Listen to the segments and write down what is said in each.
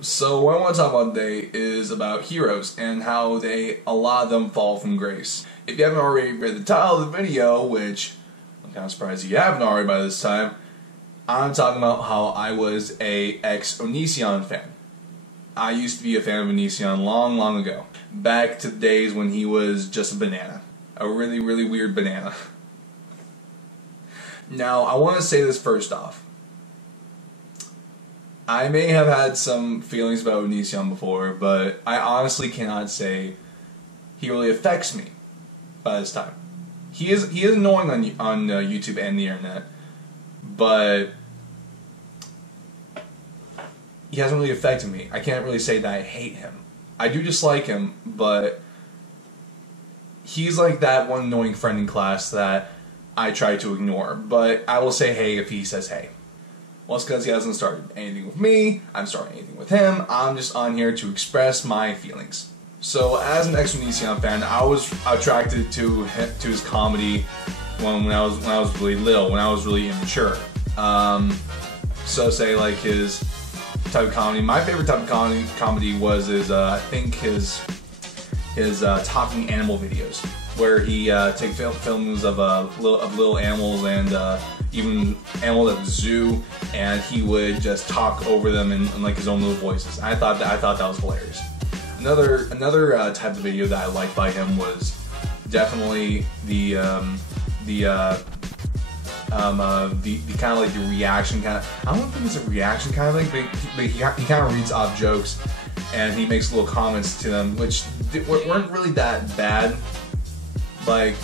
So what I want to talk about today is about heroes and how a lot of them fall from grace. If you haven't already read the title of the video, which I'm kind of surprised you haven't already by this time, I'm talking about how I was a ex-Onision fan. I used to be a fan of Onision long, long ago. Back to the days when he was just a banana. A really, really weird banana. Now, I want to say this first off. I may have had some feelings about Onision before, but I honestly cannot say he really affects me by this time. He is annoying on YouTube and the internet, but he hasn't really affected me. I can't really say that I hate him. I do dislike him, but he's like that one annoying friend in class that I try to ignore. But I will say hey if he says hey. Well, it's because he hasn't started anything with me, I'm starting anything with him, I'm just on here to express my feelings. So, as an ex-Onision fan, I was attracted to his comedy when I was really little, when I was really immature. So say like his type of comedy. My favorite type of comedy was I think his talking animal videos, where he take films of little animals and even animals at the zoo, and he would just talk over them in like his own little voices. I thought that was hilarious. Another type of video that I liked by him was definitely the kind of like the reaction kind of. I don't think it's a reaction kind of thing, but he kind of reads off jokes and he makes little comments to them, which weren't really that bad, like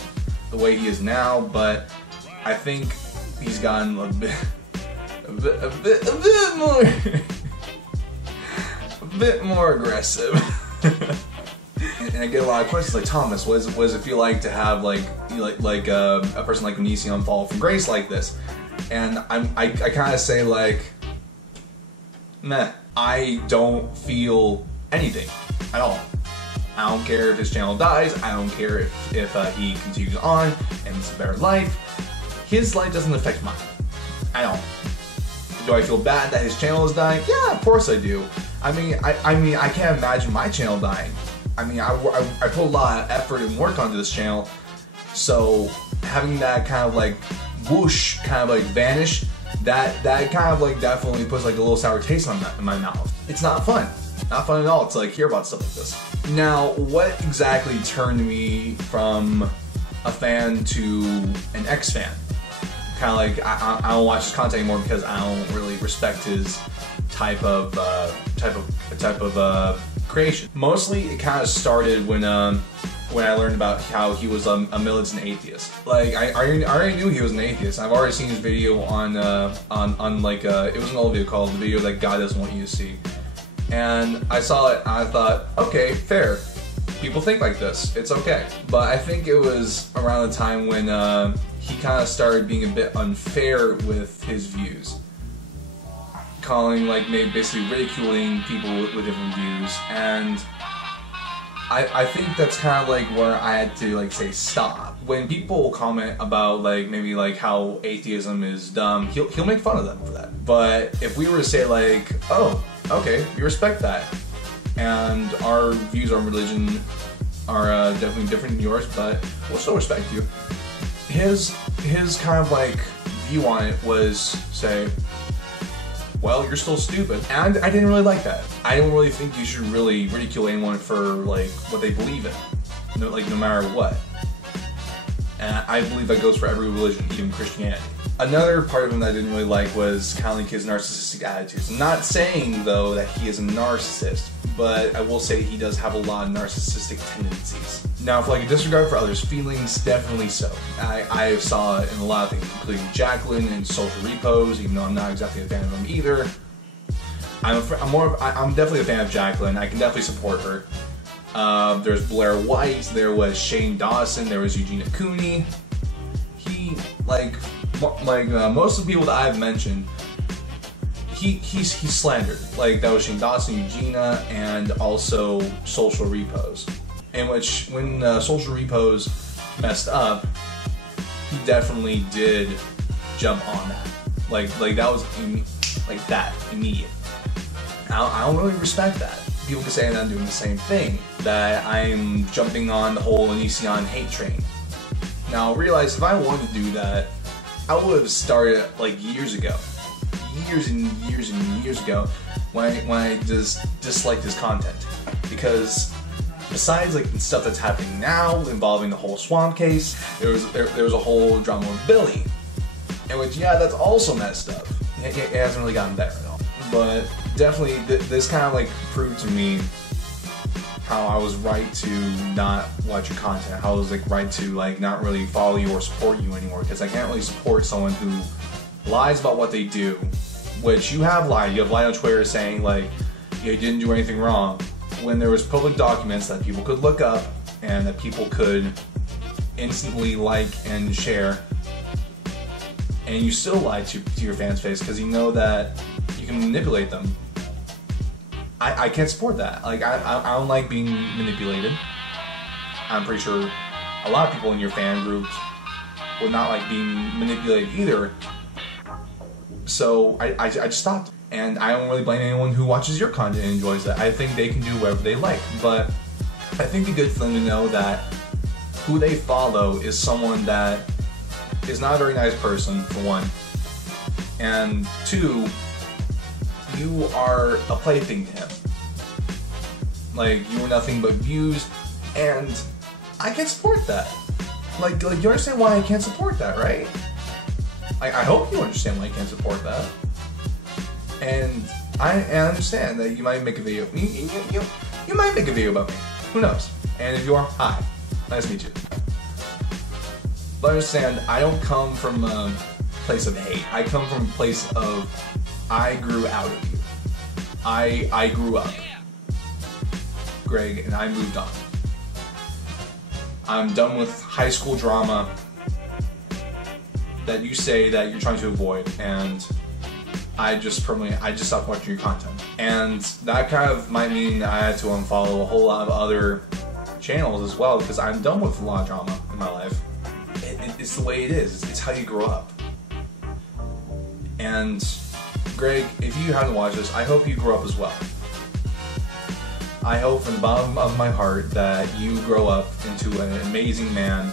the way he is now. But I think he's gotten a bit more, a bit more aggressive. And I get a lot of questions like, Thomas, what does it feel like to have a person like Onision fall from grace like this? And I kind of say like, meh. I don't feel anything at all. I don't care if his channel dies. I don't care if he continues on and it's a better life. His life doesn't affect mine at all. Do I feel bad that his channel is dying? Yeah, of course I do. I mean, I can't imagine my channel dying. I mean, I put a lot of effort and work onto this channel, so having that kind of like whoosh, kind of like vanish, that kind of like definitely puts like a little sour taste in my mouth. It's not fun. Not fun at all to like hear about stuff like this. Now, what exactly turned me from a fan to an ex-fan? Kind of like I don't watch his content anymore because I don't really respect his type of creation. Mostly, it kind of started when I learned about how he was a militant atheist. Like I already knew he was an atheist. I've already seen his video on like it was an old video called "The Video That God Doesn't Want You to See," and I saw it and I thought, okay, fair. People think like this. It's okay. But I think it was around the time when he kind of started being a bit unfair with his views. Calling, like, maybe basically ridiculing people with different views, and I think that's kind of like where I had to like say stop. When people comment about like maybe like how atheism is dumb, he'll make fun of them for that. But if we were to say like, oh, okay, we respect that, and our views on religion are definitely different than yours, but we'll still respect you. His kind of like view on it was say, well, you're still stupid. And I didn't really like that. I don't really think you should really ridicule anyone for like what they believe in, no matter what. And I believe that goes for every religion, even Christianity. Another part of him that I didn't really like was kind of like his narcissistic attitudes. I'm not saying though that he is a narcissist, but I will say he does have a lot of narcissistic tendencies. Now, for like a disregard for others' feelings, definitely so. I saw it in a lot of things, including Jacqueline and social repos, even though I'm not exactly a fan of them either. I'm definitely a fan of Jacqueline. I can definitely support her. There's Blair White, there was Shane Dawson, there was Eugenia Cooney. Most of the people that I've mentioned, he's slandered. Like, that was Shane Dawson, Eugenia, and also social repos. In which, when social repos messed up, he definitely did jump on that. Like that was like that immediate. I don't really respect that. People can say that I'm doing the same thing, that I'm jumping on the whole Onision hate train. Now, realize if I wanted to do that, I would have started like years ago. Years and years and years ago when I just disliked his content. Because besides like the stuff that's happening now involving the whole Swamp case, there was a whole drama with Billy. And which, yeah, that's also messed up. It hasn't really gotten better at all. But definitely this kind of like proved to me how I was right to not watch your content, how I was like right to like not really follow you or support you anymore, because I can't really support someone who lies about what they do, which you have lied. You have lied on Twitter saying like you didn't do anything wrong, when there was public documents that people could look up and that people could instantly like and share, and you still lied to your fans' face because you know that you can manipulate them. I can't support that. Like I don't like being manipulated. I'm pretty sure a lot of people in your fan groups would not like being manipulated either. So I just stopped. And I don't really blame anyone who watches your content and enjoys that. I think they can do whatever they like. But I think it's good for them to know that who they follow is someone that is not a very nice person, for one. And two, you are a plaything to him. Like, you are nothing but views, and I can't support that. Like you understand why I can't support that, right? I hope you understand why I can't support that. And I understand that you might make a video. You might make a video about me. Who knows? And if you are, hi. Nice to meet you. But understand, I don't come from a place of hate. I come from a place of I grew out of you. I grew up, Greg, and I moved on. I'm done with high school drama that you say that you're trying to avoid, and I just stopped watching your content. And that kind of might mean that I had to unfollow a whole lot of other channels as well, because I'm done with a lot of drama in my life. It's the way it is. It's how you grow up. And Greg, if you haven't watched this, I hope you grow up as well. I hope from the bottom of my heart that you grow up into an amazing man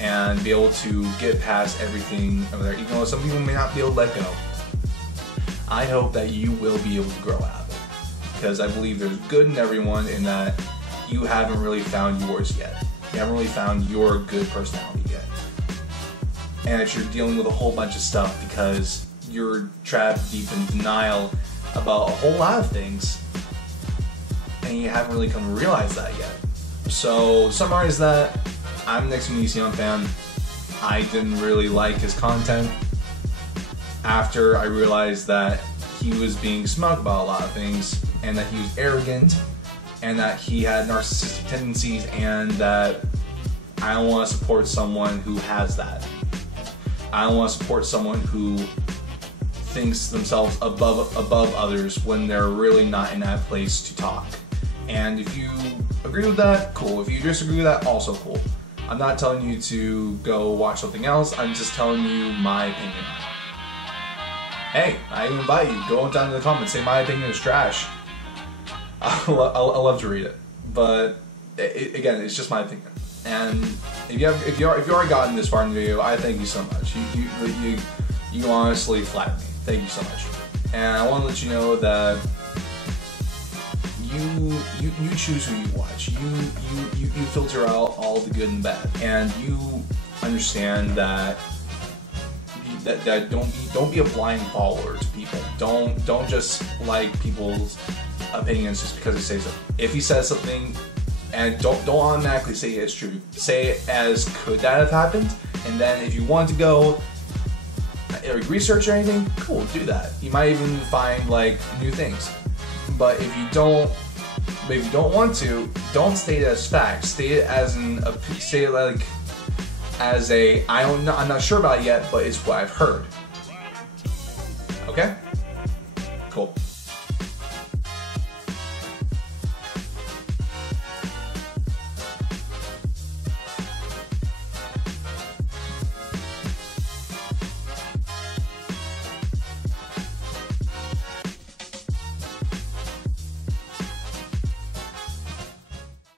and be able to get past everything over there, even though some people may not be able to let go. I hope that you will be able to grow out of it, because I believe there's good in everyone, in that you haven't really found yours yet. You haven't really found your good personality yet. And that you're dealing with a whole bunch of stuff because you're trapped deep in denial about a whole lot of things, and you haven't really come to realize that yet. So, to summarize that, I'm an Ex-Onision fan. I didn't really like his content after I realized that he was being smug about a lot of things, and that he was arrogant, and that he had narcissistic tendencies, and that I don't want to support someone who has that. I don't want to support someone who thinks themselves above others when they're really not in that place to talk. And if you agree with that, cool. If you disagree with that, also cool. I'm not telling you to go watch something else, I'm just telling you my opinion. Hey, I invite you, go down in the comments, say my opinion is trash. I'll love to read it. But again, it's just my opinion. And if you already gotten this far in the video, I thank you so much. You honestly flatter me. Thank you so much. And I want to let you know that you choose who you watch. You filter out all the good and bad, and you understand that don't be a blind follower to people. Don't just like people's opinions just because he says it. If he says something, and don't automatically say it's true. Say it as could that have happened, and then if you want to go research or anything, cool, do that. You might even find like new things. But if you don't want to, don't state it as fact. State it as I'm not sure about it yet, but it's what I've heard. Okay? Cool.